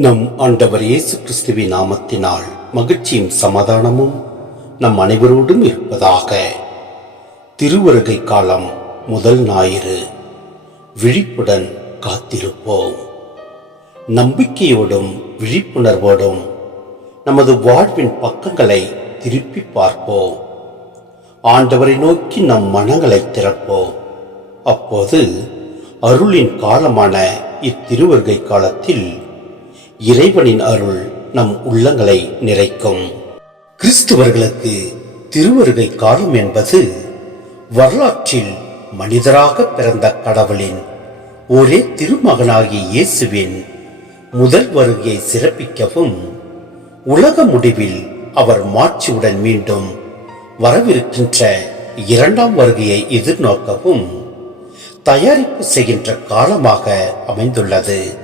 நம் ஆண்டவர் இயேசு கிறிஸ்துவின் நாமத்தினால் மகிழ்ச்சியும் சமாதானமும் நம் அனைவரோடும் இருப்பதாக. திருவருகை காலம் முதல் ஞாயிறு. விழிப்புடன் காத்திருப்போம். நம்பிக்கையோடும் விழிப்புணர்வோடும் நமது வாழ்வின் பக்கங்களை திருப்பி பார்ப்போம். ஆண்டவரை நோக்கி நம் மனங்களை திறப்போம். அப்போது அருளின் காலமான இத்திருவருகை காலத்தில் இறைவனின் அருள் நம் உள்ளங்களை நிறைக்கும். கிறிஸ்துவர்களுக்கு திருவருகை காலம் என்பது வரலாற்றில் மனிதராக பிறந்த கடவுளின் ஒரே திருமகனாகிய இயேசுவின் முதல் வருகையை சிறப்பிக்கவும் உலக முடிவில் அவர் மாட்சியுடன் மீண்டும் வரவிருக்கின்ற இரண்டாம் வருகையை எதிர்நோக்கவும் தயாரிப்பு செய்கின்ற காலமாக அமைந்துள்ளது.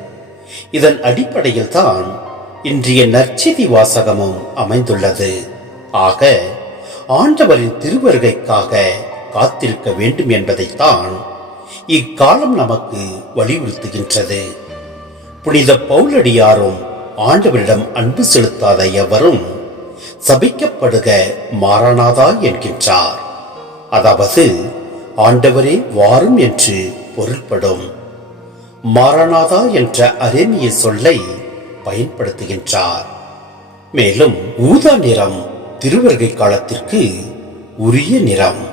இதன் அடிப்படையில் தான் இன்றைய நற்செய்தி வாசகமும் அமைந்துள்ளது. ஆக ஆண்டவரின் திருவருகைக்காக காத்திருக்க வேண்டும் என்பதைத்தான் இக்காலம் நமக்கு வலியுறுத்துகின்றது. புனித பௌலடியாரும் ஆண்டவரிடம் அன்பு செலுத்தாத எவரும் சபிக்கப்படுக மாறானாதா என்கின்றார். அதாவது ஆண்டவரே வாரும் என்று பொருள்படும். மாரநாதா என்ற அரேமிய சொல்லை பயன்படுத்துகின்றார். மேலும் ஊதா நிறம் திருவருகை காலத்திற்கு உரிய நிறம்.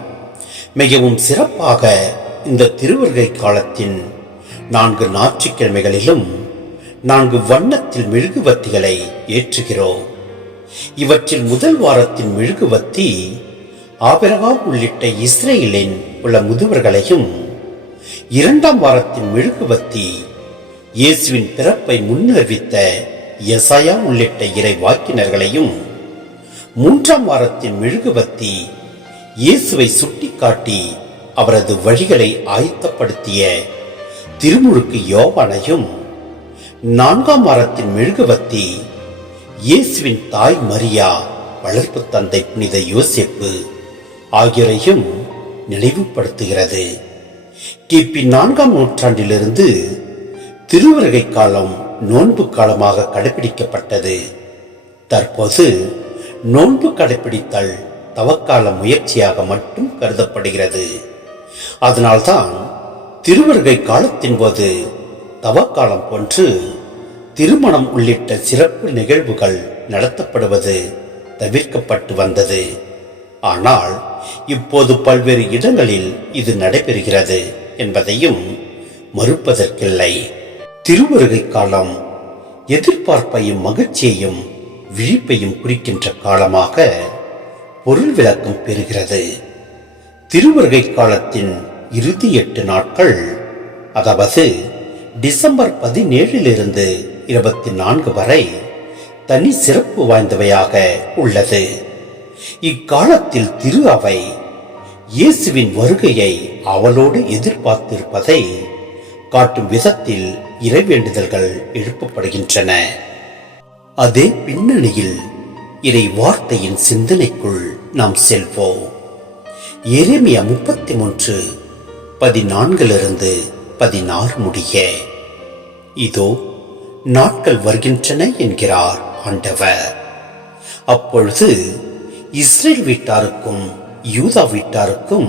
மிகவும் சிறப்பாக இந்த திருவருகை காலத்தின் நான்கு ஞாயிற்றுக்கிழமைகளிலும் நான்கு வண்ணத்தில் மெழுகுவத்திகளை ஏற்றுகிறோம். இவற்றில் முதல் வாரத்தின் மெழுகுவத்தி ஆபிரகாம் உள்ளிட்ட இஸ்ரேலின் உள்ள முதுவர்களையும் இரண்டாம் வாரத்தின் மெழுகுவத்தி இயேசுவின் பிறப்பை முன்னறிவித்த எசையா உள்ளிட்ட இறை வாக்கினர்களையும் மூன்றாம் வாரத்தின் மெழுகுவத்தி இயேசுவை சுட்டிக்காட்டி அவரது வழிகளை ஆயத்தப்படுத்திய திருமுழுக்கு யோவானையும் நான்காம் வாரத்தின் மெழுகுவத்தி இயேசுவின் தாய் மரியா வளர்ப்பு தந்தை புனித யோசிப்பு ஆகியோரையும் நினைவுபடுத்துகிறது. கிபி நான்காம் நூற்றாண்டிலிருந்து திருவருகை காலம் நோன்பு காலமாக கடைபிடிக்கப்பட்டது. தற்போது நோன்பு கடைபிடித்தல் தவக்கால முயற்சியாக மட்டும் கருதப்படுகிறது. அதனால்தான் திருவருகை காலத்தின் போது தவக்காலம் போன்று திருமணம் உள்ளிட்ட சிறப்பு நிகழ்வுகள் நடத்தப்படுவது தவிர்க்கப்பட்டு வந்தது. ஆனால் இப்போது பல்வேறு இடங்களில் இது நடைபெறுகிறது என்பதையும் மறுப்பதற்கில்லை. திருவருகை காலம் எதிர்பார்ப்பையும் மகிழ்ச்சியையும் விழிப்பையும் குறிக்கின்ற காலமாக பொருள் விளக்கம் பெறுகிறது. திருவருகை காலத்தின் இறுதி எட்டு நாட்கள் அதாவது டிசம்பர் பதினேழிலிருந்து இருபத்தி நான்கு வரை தனி சிறப்பு வாய்ந்தவையாக உள்ளது. இக்காலத்தில் திரு அவை இயேசுவின் வருகையை அவளோடு எதிர்பார்த்திருப்பதை காட்டும் விதத்தில் இறைவேண்டுதல்கள் எழுப்பப்படுகின்றன. அதே பின்னணியில் இறை வார்த்தையின் சிந்தனைக்குள் நாம் செல்வோம். எரேமியா முப்பத்தி மூன்று பதினான்கிலிருந்து பதினாறு முடிய இதோ நாட்கள் வருகின்றன என்கிறார் ஆண்டவர். அப்பொழுது இஸ்ரேல் வீட்டாருக்கும் யூதா வீட்டாருக்கும்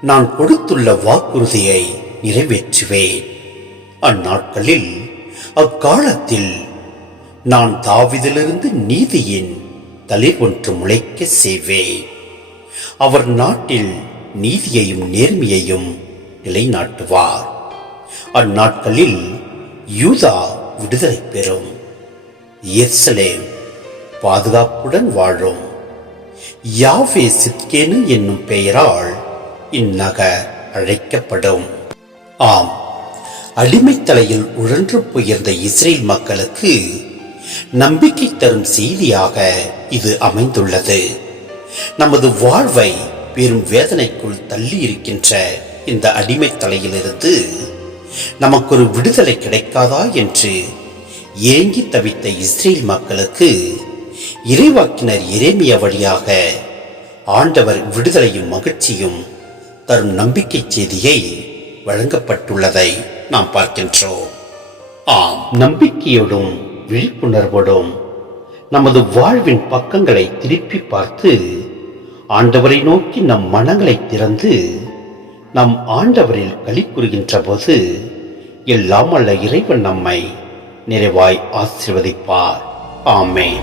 நான் கொடுத்துள்ள வாக்குறுதியை நிறைவேற்றுவேன். அந்நாட்களில் அக்காலத்தில் நான் தாவிதிலிருந்து நீதியின் தளிர் ஒன்று முளைக்க செய்வேன். அவர் நாட்டில் நீதியையும் நேர்மையையும் நிலைநாட்டுவார். அந்நாட்களில் யூதா விடுதலை பெறும். எர்சலேம் பாதுகாப்புடன் வாழும். யாவே சித்கேனு என்னும் பெயரால் இந்நகர் அழைக்கப்படும். ஆம் அடிமைத்தலையில் உழன்று போயிருந்த இஸ்ரேல் மக்களுக்கு நம்பிக்கை தரும் செய்தியாக இது அமைந்துள்ளது. நமது வாழ்வை பெரும் வேதனைக்குள் தள்ளி இருக்கின்ற இந்த அடிமைத்தலையிலிருந்து நமக்கு ஒரு விடுதலை கிடைக்காதா என்று ஏங்கி தவித்த இஸ்ரேல் மக்களுக்கு இறைவாக்கினர் இறைமைய வழியாக ஆண்டவர் விடுதலையும் மகிழ்ச்சியும் தரும் நம்பிக்கை செய்தியை வழங்கப்பட்டுள்ளதை நாம் பார்க்கின்றோம். ஆம் நம்பிக்கையோடும் விழிப்புணர்வோடும் நமது வாழ்வின் பக்கங்களை திருப்பி பார்த்து ஆண்டவரை நோக்கி நம் மனங்களை திறந்து நம் ஆண்டவரில் களி கூறுகின்ற போது எல்லாம் அல்ல இறைவன் நம்மை நிறைவாய் ஆசிர்வதிப்பார். ஆமென்.